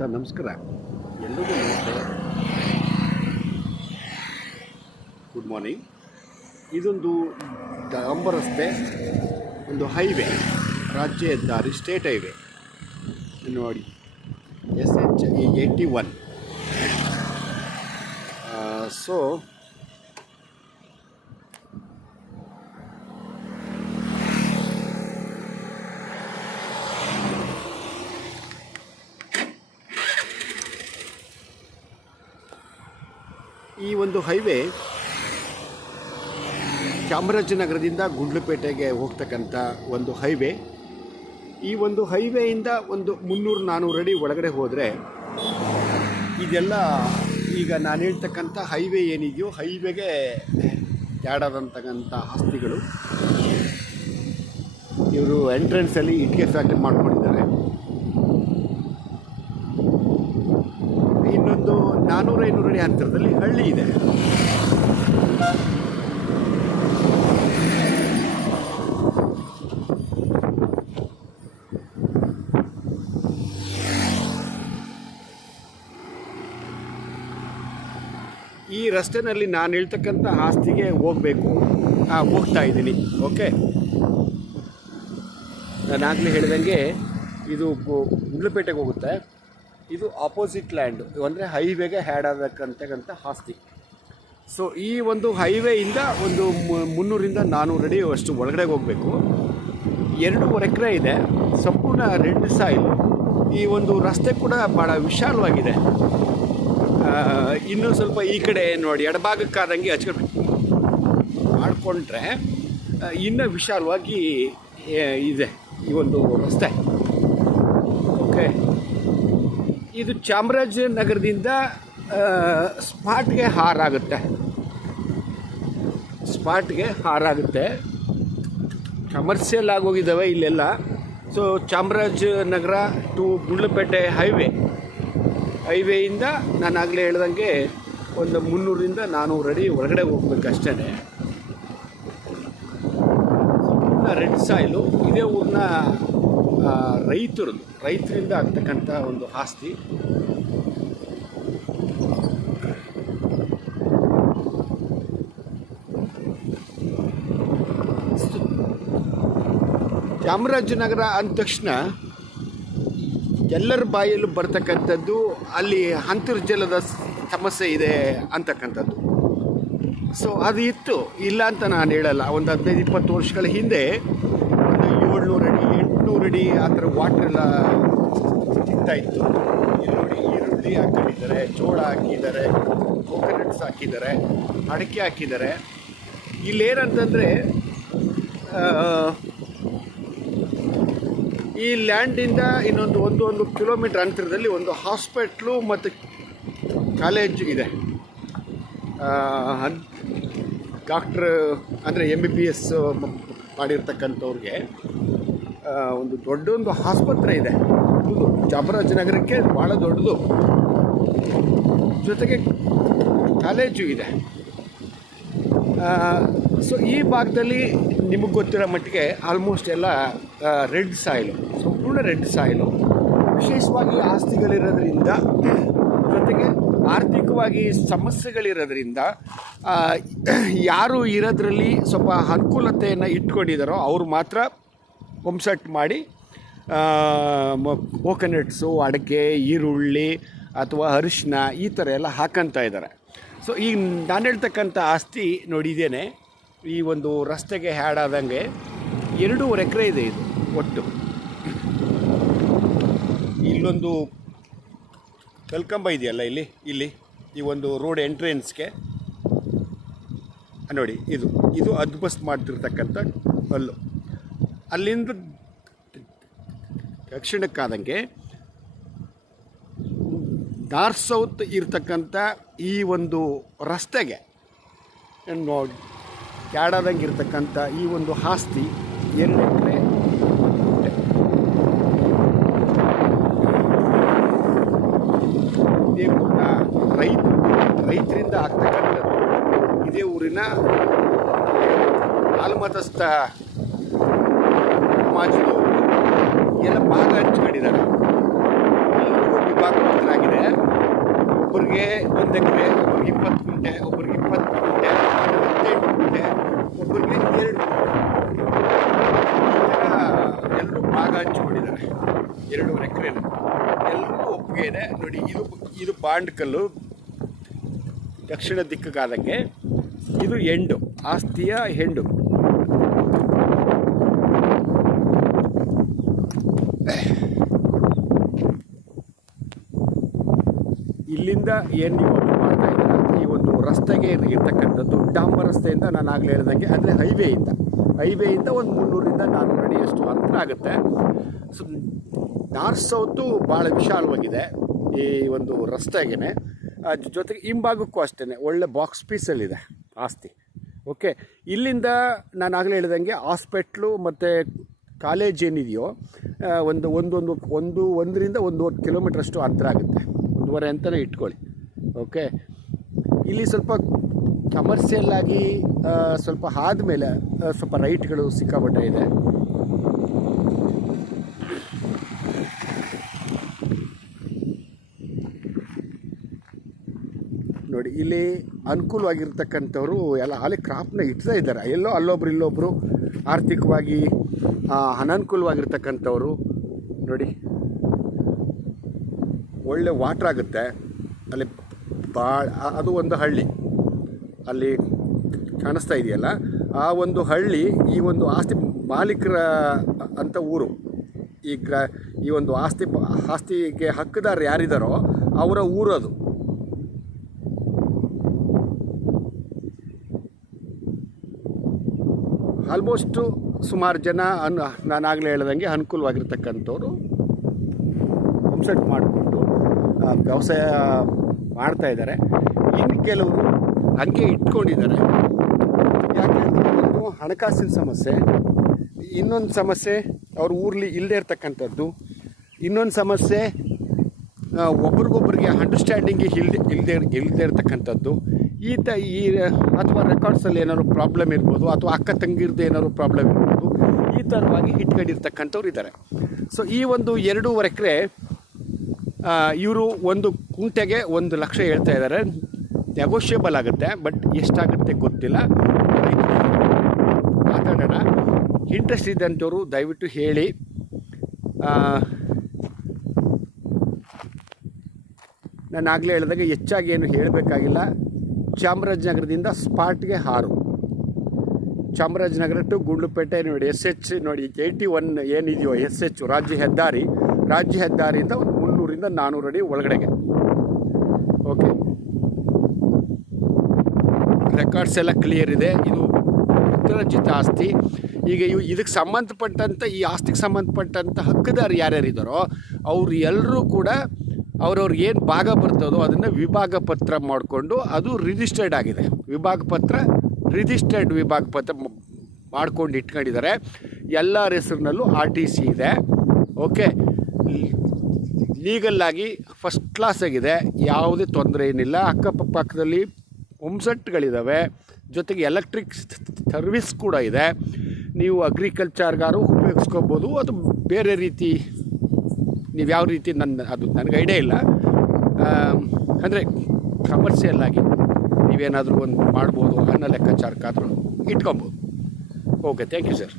Sir ನಮಸ್ಕಾರ. ಎಲ್ರಿಗೂ ನಮಸ್ತೆ. Good morning. ಇದೊಂದು ಡಾಂಬರ್ ರಸ್ತೆ, ಒಂದು ಹೈವೇ, ರಾಜ್ಯ ಹೆದ್ದಾರಿ, ಸ್ಟೇಟ್ ಹೈವೇ ನೋಡಿ, SH81. ಸೊ ಈ ಒಂದು ಹೈವೇ ಚಾಮರಾಜನಗರದಿಂದ ಗುಂಡ್ಲುಪೇಟೆಗೆ ಹೋಗ್ತಕ್ಕಂಥ ಒಂದು ಹೈವೇ. ಈ ಒಂದು ಹೈವೇಯಿಂದ ಒಂದು 300-400 ಅಡಿ ಒಳಗಡೆ ಹೋದರೆ ಇದೆಲ್ಲ ಈಗ ನಾನು ಹೇಳ್ತಕ್ಕಂಥ ಹೈವೇ ಏನಿದೆಯೋ ಹೈವೇಗೆ ಆಡಾದಂತಕ್ಕಂಥ ಆಸ್ತಿಗಳು. ಇವರು ಎಂಟ್ರೆನ್ಸಲ್ಲಿ ಇಟ್ಟಿಗೆ ಫ್ಯಾಕ್ಟ್ರಿ ಮಾಡ್ಕೊಂಡಿದ್ದಾರೆ. ಇನ್ನೊಂದು 400-500 ಅಡಿ ಹತ್ತಿರದಲ್ಲಿ ಹಳ್ಳಿ ಇದೆ. ಈ ರಸ್ತೆಯಲ್ಲಿ ನಾನು ಹೇಳ್ತಕ್ಕಂಥ ಆಸ್ತಿಗೆ ಹೋಗ್ತಾ ಇದ್ದೀನಿ. ಓಕೆ, ನಾನು ಆಗಲೇ ಹೇಳಿದಂಗೆ ಇದು ಗುಂಡ್ಲುಪೇಟೆಗೆ ಹೋಗುತ್ತೆ. ಇದು ಆಪೋಸಿಟ್ ಲ್ಯಾಂಡು, ಅಂದರೆ ಹೈವೇಗೆ ಹ್ಯಾಡ್ ಆಗತಕ್ಕಂಥ ಆಸ್ತಿ. ಸೊ ಈ ಒಂದು ಹೈವೇಯಿಂದ ಒಂದು 300-400 ಅಡಿ ಅಷ್ಟು ಒಳಗಡೆ ಹೋಗಬೇಕು. 2.5 ಎಕರೆ ಇದೆ, ಸಂಪೂರ್ಣ ರೆಡ್ ಸಾಯಿಲ್. ಈ ಒಂದು ರಸ್ತೆ ಕೂಡ ಭಾಳ ವಿಶಾಲವಾಗಿದೆ. ಇನ್ನೂ ಸ್ವಲ್ಪ ಈ ಕಡೆ ನೋಡಿ, ಎಡಭಾಗಕ್ಕಾದಂಗೆ ಮಾಡಿಕೊಂಡ್ರೆ ಇನ್ನೂ ವಿಶಾಲವಾಗಿ ಇದೆ ಈ ಒಂದು ರಸ್ತೆ. ಓಕೆ, ಇದು ಚಾಮರಾಜನಗರದಿಂದ ಸ್ಪಾಟ್ಗೆ ಹಾರಾಗುತ್ತೆ. ಕಮರ್ಷಿಯಲ್ ಆಗೋಗಿದ್ದಾವೆ ಇಲ್ಲೆಲ್ಲ. ಸೊ ಚಾಮರಾಜನಗರ ಟು ಗುಂಡ್ಲುಪೇಟೆ ಹೈವೇಯಿಂದ ನಾನು ಆಗಲೇ ಹೇಳ್ದಂಗೆ ಒಂದು 300-400 ಅಡಿ ಒಳಗಡೆ ಹೋಗ್ಬೇಕಷ್ಟೇ. Red soil. ಇದೇ ಊರಿನ ರೈತರಿಂದ ಆಗ್ತಕ್ಕಂಥ ಒಂದು ಆಸ್ತಿ. ಚಾಮರಾಜನಗರ ಅಂದ ತಕ್ಷಣ ಎಲ್ಲರ ಬಾಯಲ್ಲೂ ಬರ್ತಕ್ಕಂಥದ್ದು ಅಲ್ಲಿ ಅಂತರ್ಜಲದ ಸಮಸ್ಯೆ ಇದೆ ಅಂತಕ್ಕಂಥದ್ದು. ಸೊ ಅದು ಇತ್ತು, ಇಲ್ಲ ಅಂತ ನಾನು ಹೇಳಲ್ಲ. ಒಂದು 15-20 ವರ್ಷಗಳ ಹಿಂದೆ ಒಂದು 700 ಅಡಿ 800 ಅಡಿ ಆ ಥರ ವಾಟ್ರ್ ಎಲ್ಲ ಸಿಗ್ತಾಯಿತ್ತು. ಇಲ್ಲಿ ನೋಡಿ, ಈರುಳ್ಳಿ ಹಾಕಿದ್ದಾರೆ, ಜೋಳ ಹಾಕಿದ್ದಾರೆ, ಕೋಕೋನಟ್ಸ್ ಹಾಕಿದ್ದಾರೆ, ಅಡಿಕೆ ಹಾಕಿದ್ದಾರೆ. ಇಲ್ಲೇನಂತಂದರೆ ಈ ಲ್ಯಾಂಡಿಂದ ಇನ್ನೊಂದು 1 ಕಿಲೋಮೀಟ್ರ್ ಅಂತರದಲ್ಲಿ ಒಂದು ಹಾಸ್ಪಿಟ್ಲು ಮತ್ತು ಕಾಲೇಜ್ ಇದೆ. ಡಾಕ್ಟ್ರ್ ಅಂದರೆ MBBS ಮಾಡಿರ್ತಕ್ಕಂಥವ್ರಿಗೆ ಒಂದು ದೊಡ್ಡೊಂದು ಆಸ್ಪತ್ರೆ ಇದೆ. ಚಾಮರಾಜನಗರಕ್ಕೆ ಭಾಳ ದೊಡ್ಡದು, ಜೊತೆಗೆ ಕಾಲೇಜು ಇದೆ. ಸೊ ಈ ಭಾಗದಲ್ಲಿ ನಿಮಗೆ ಗೊತ್ತಿರೋ ಮಟ್ಟಿಗೆ ಆಲ್ಮೋಸ್ಟ್ ಎಲ್ಲ ರೆಡ್ ಸಾಯಿಲು, ಸಂಪೂರ್ಣ ರೆಡ್ ಸಾಯಿಲು. ವಿಶೇಷವಾಗಿ ಆಸ್ತಿಗಳಿರೋದ್ರಿಂದ, ಜೊತೆಗೆ ಆರ್ಥಿಕವಾಗಿ ಸಮಸ್ಯೆಗಳಿರೋದ್ರಿಂದ ಯಾರು ಇರೋದ್ರಲ್ಲಿ ಸ್ವಲ್ಪ ಅನುಕೂಲತೆಯನ್ನು ಇಟ್ಕೊಂಡಿದ್ದಾರೋ ಅವ್ರು ಮಾತ್ರ ಪಂಪ್ಸೆಟ್ ಮಾಡಿ ಕೋಕೋನಟ್ಸು, ಅಡಿಕೆ, ಈರುಳ್ಳಿ ಅಥವಾ ಅರಿಶಿನ ಈ ಥರ ಎಲ್ಲ ಹಾಕಂತ ಇದ್ದಾರೆ. ಸೊ ಈಗ ನಾನು ಹೇಳ್ತಕ್ಕಂಥ ಆಸ್ತಿ ನೋಡಿದ್ದೇನೆ, ಈ ಒಂದು ರಸ್ತೆಗೆ ಹ್ಯಾಡ್ ಆದಂಗೆ 2.5 ಎಕರೆ ಇದೆ ಇದು ಒಟ್ಟು. ಇಲ್ಲೊಂದು ಕಲ್ಕಂಬ ಇದೆಯಲ್ಲ, ಇಲ್ಲಿ ಈ ಒಂದು ರೋಡ್ ಎಂಟ್ರೆನ್ಸ್ಗೆ ನೋಡಿ, ಇದು ಅದ್ಬಸ್ಟ್ ಮಾಡ್ತಿರ್ತಕ್ಕಂಥ ಕಲ್ಲು. ಅಲ್ಲಿಂದ ದಕ್ಷಿಣಕ್ಕಾದಂಗೆ ನಾರ್ತ್ ಸೌತ್ ಇರ್ತಕ್ಕಂಥ ಈ ಒಂದು ರಸ್ತೆಗೆ ನೋಡಿ ಕ್ಯಾಡಾದಂಗೆ ಇರ್ತಕ್ಕಂಥ ಈ ಒಂದು ಆಸ್ತಿ 2 ಎಕರೆ. ಇದೇ ಊರಿನ ರೈತರಿಂದ ಆಗ್ತಕ್ಕಂಥದ್ದು. ಇದೇ ಊರಿನ ಆಲ್ಮತಸ್ಥ ಸಮಾಜದವರು ಎಲ್ಲ ಭಾಗ ಹಂಚ್ಕೊಂಡಿದ್ದಾರೆ. ವಿಭಾಗ ಒಬ್ಬರಿಗೆ 1 ಎಕರೆ, ಒಬ್ಬರಿಗೆ 20 ಗುಂಟೆ, ಒಬ್ಬರಿಗೆ 20 ಗುಂಟೆ, 28 ಗುಂಟೆ, ಒಬ್ಬರಿಗೆ 2 ಗುಂಟೆ, ಎಲ್ಲರೂ ಭಾಗ ಹಂಚ್ಕೊಂಡಿದ್ದಾರೆ. 2.5 ಎಕರೆ ಎಲ್ಲರಿಗೂ ಒಪ್ಪಿಗೆ ಇದೆ. ನೋಡಿ, ಇದು ಬಾಂಡ್ ಕಲ್ಲು ದಕ್ಷಿಣ ದಿಕ್ಕಿಗಾದಂಗೆ. ಇದು ಹೆಂಡು, ಆಸ್ತಿಯ ಹೆಂಡು. ಇಲ್ಲಿಂದ ಏನು ನೀವು ಮಾಡ್ತಾ ಇದ್ದೀರ, ಈ ಒಂದು ರಸ್ತೆಗೆ ಇರ್ತಕ್ಕಂಥದ್ದು ಡಾಂಬರ್ ರಸ್ತೆಯಿಂದ ನಾನು ಆಗಲೇ ಹೇಳ್ದಂಗೆ, ಅಂದರೆ ಹೈವೇಯಿಂದ ಒಂದು 300ರಿಂದ 400 ಅಡಿಯಷ್ಟು ಅಂತರ ಆಗುತ್ತೆ. ಸೊ ನಾರ್ತ್ ಸೌತು ಭಾಳ ವಿಶಾಲವಾಗಿದೆ ಈ ಒಂದು ರಸ್ತೆಗೇ. ಜೊತೆಗೆ ಹಿಂಭಾಗಕ್ಕೂ ಅಷ್ಟೇ ಒಳ್ಳೆ ಬಾಕ್ಸ್ ಪೀಸಲ್ಲಿದೆ ಆಸ್ತಿ. ಓಕೆ, ಇಲ್ಲಿಂದ ನಾನು ಆಗಲೇ ಹೇಳ್ದಂಗೆ ಹಾಸ್ಪಿಟ್ಲು ಮತ್ತು ಕಾಲೇಜ್ ಏನಿದೆಯೋ ಒಂದರಿಂದ 1.5 ಕಿಲೋಮೀಟ್ರಷ್ಟು ಅಂತರ ಆಗುತ್ತೆ, 1.5 ಅಂತಲೇ ಇಟ್ಕೊಳ್ಳಿ. ಓಕೆ, ಇಲ್ಲಿ ಸ್ವಲ್ಪ ಕಮರ್ಷಿಯಲ್ ಆಗಿ ಸ್ವಲ್ಪ ಆದಮೇಲೆ ಸ್ವಲ್ಪ ರೈಟ್ಗಳು ಸಿಕ್ಕಾಪಟ್ಟೆ ಇದೆ. ನೋಡಿ, ಇಲ್ಲಿ ಅನುಕೂಲವಾಗಿರ್ತಕ್ಕಂಥವ್ರು ಎಲ್ಲ ಅಲ್ಲಿ ಕ್ರಾಪ್ನ ಇಡ್ತಾ ಇದ್ದಾರೆ. ಇಲ್ಲೊಬ್ಬರು ಆರ್ಥಿಕವಾಗಿ ಅನನುಕೂಲವಾಗಿರ್ತಕ್ಕಂಥವ್ರು ನೋಡಿ, ಒಳ್ಳೆ ವಾಟ್ರ್ ಆಗುತ್ತೆ ಅಲ್ಲಿ. ಭಾಳ ಅದು ಒಂದು ಹಳ್ಳಿ ಅಲ್ಲಿ ಕಾಣಿಸ್ತಾ ಇದೆಯಲ್ಲ, ಆ ಒಂದು ಹಳ್ಳಿ ಈ ಒಂದು ಆಸ್ತಿ ಮಾಲೀಕರ ಅಂತ ಊರು. ಈ ಒಂದು ಆಸ್ತಿಗೆ ಹಕ್ಕುದಾರರು ಯಾರಿದ್ದಾರೋ ಅವರ ಊರು ಅದು. ಆಲ್ಮೋಸ್ಟು ಸುಮಾರು ಜನ ನಾನಾಗಲೇ ಹೇಳ್ದಂಗೆ ಅನುಕೂಲವಾಗಿರ್ತಕ್ಕಂಥವ್ರು ಹೋಮ್ಸೆಟ್ ಮಾಡಿಕೊಂಡು ವ್ಯವಸಾಯ ಮಾಡ್ತಾಯಿದ್ದಾರೆ. ಇನ್ನು ಕೆಲವರು ಹಾಗೆ ಇಟ್ಕೊಂಡಿದ್ದಾರೆ. ಯಾಕೆಂದರೆ ಒಂದು ಹಣಕಾಸಿನ ಸಮಸ್ಯೆ, ಇನ್ನೊಂದು ಸಮಸ್ಯೆ ಅವ್ರ ಊರಲ್ಲಿ ಇಲ್ಲದೆ ಇರ್ತಕ್ಕಂಥದ್ದು, ಇನ್ನೊಂದು ಸಮಸ್ಯೆ ಒಬ್ರಿಗೊಬ್ರಿಗೆ ಅಂಡರ್ಸ್ಟ್ಯಾಂಡಿಂಗ್ ಇಲ್ಲದೆ ಇರ್ತಕ್ಕಂಥದ್ದು, ಅಥವಾ ರೆಕಾರ್ಡ್ಸಲ್ಲಿ ಏನಾದ್ರು ಪ್ರಾಬ್ಲಮ್ ಇರ್ಬೋದು, ಅಥವಾ ಅಕ್ಕ ತಂಗಿರ್ದು ಏನಾದ್ರು ಪ್ರಾಬ್ಲಮ್ ಇರ್ಬೋದು, ಈ ಥರವಾಗಿ ಇಟ್ಕೊಂಡಿರ್ತಕ್ಕಂಥವ್ರು ಇದ್ದಾರೆ. ಸೊ ಈ ಒಂದು 2.5 ಎಕರೆ ಇವರು ಒಂದು ಕುಂಟೆಗೆ 1 ಲಕ್ಷ ಹೇಳ್ತಾ ಇದ್ದಾರೆ. ನೆಗೋಷಿಯಬಲ್ ಆಗುತ್ತೆ, ಬಟ್ ಎಷ್ಟಾಗುತ್ತೆ ಗೊತ್ತಿಲ್ಲ. ಮಾತಾಡೋಣ. ಇಂಟ್ರೆಸ್ಟ್ ಇದ್ದಂಥವ್ರು ದಯವಿಟ್ಟು ಹೇಳಿ. ನಾನು ಆಗಲೇ ಹೇಳಿದಾಗ ಹೆಚ್ಚಾಗಿ ಏನು ಹೇಳಬೇಕಾಗಿಲ್ಲ. ಚಾಮರಾಜನಗರದಿಂದ ಸ್ಪಾಟ್ಗೆ 6, ಚಾಮರಾಜನಗರ ಟು ಗುಂಡ್ಲುಪೇಟೆ ನೋಡಿ SH ನೋಡಿ 81 ಏನಿದೆಯೋ SH ರಾಜ್ಯ ಹೆದ್ದಾರಿಯಿಂದ 300ರಿಂದ 400 ಅಡಿ ಒಳಗಡೆಗೆ. ಓಕೆ, ರೆಕಾರ್ಡ್ಸ್ ಎಲ್ಲ ಕ್ಲಿಯರ್ ಇದೆ. ಇದು ಉತ್ತರಜಿತ ಆಸ್ತಿ. ಈಗ ಇದಕ್ಕೆ ಸಂಬಂಧಪಟ್ಟಂಥ ಈ ಆಸ್ತಿಗೆ ಸಂಬಂಧಪಟ್ಟಂಥ ಹಕ್ಕುದಾರ ಯಾರ್ಯಾರಿದ್ದಾರೋ ಅವರು ಎಲ್ಲರೂ ಕೂಡ ಅವ್ರವ್ರಿಗೆ ಏನು ಭಾಗ ಬರ್ತದೋ ಅದನ್ನು ವಿಭಾಗ ಪತ್ರ ಮಾಡಿಕೊಂಡು, ಅದು ರಿಜಿಸ್ಟರ್ಡ್ ಆಗಿದೆ. ರಿಜಿಸ್ಟರ್ಡ್ ವಿಭಾಗ ಪತ್ರ ಮಾಡ್ಕೊಂಡು ಇಟ್ಕೊಂಡಿದ್ದಾರೆ. ಎಲ್ಲರ ಹೆಸರಿನಲ್ಲೂ RTC ಇದೆ. ಓಕೆ, ಲೀಗಲ್ಲಾಗಿ ಫಸ್ಟ್ ಕ್ಲಾಸ್ ಆಗಿದೆ, ಯಾವುದೇ ತೊಂದರೆ ಏನಿಲ್ಲ. ಅಕ್ಕಪಕ್ಕದಲ್ಲಿ ಹೋಮ್ಸೆಟ್ಗಳಿದ್ದಾವೆ, ಜೊತೆಗೆ ಎಲೆಕ್ಟ್ರಿಕ್ ಸರ್ವಿಸ್ ಕೂಡ ಇದೆ. ನೀವು ಅಗ್ರಿಕಲ್ಚರ್ಗಾರು ಉಪಯೋಗಿಸ್ಕೋಬೋದು, ಅದು ಬೇರೆ ರೀತಿ ನೀವು ಯಾವ ರೀತಿ ಅದು ನನಗೆ ಐಡಿಯಾ ಇಲ್ಲ. ಅಂದರೆ ಕಮರ್ಷಿಯಲ್ ಆಗಿ ನೀವೇನಾದರೂ ಒಂದು ಮಾಡ್ಬೋದು ಅನ್ನೋ ಲೆಕ್ಕಾಚಾರಕ್ಕಾದರೂ ಇಟ್ಕೊಬೋದು. Okay, thank you sir.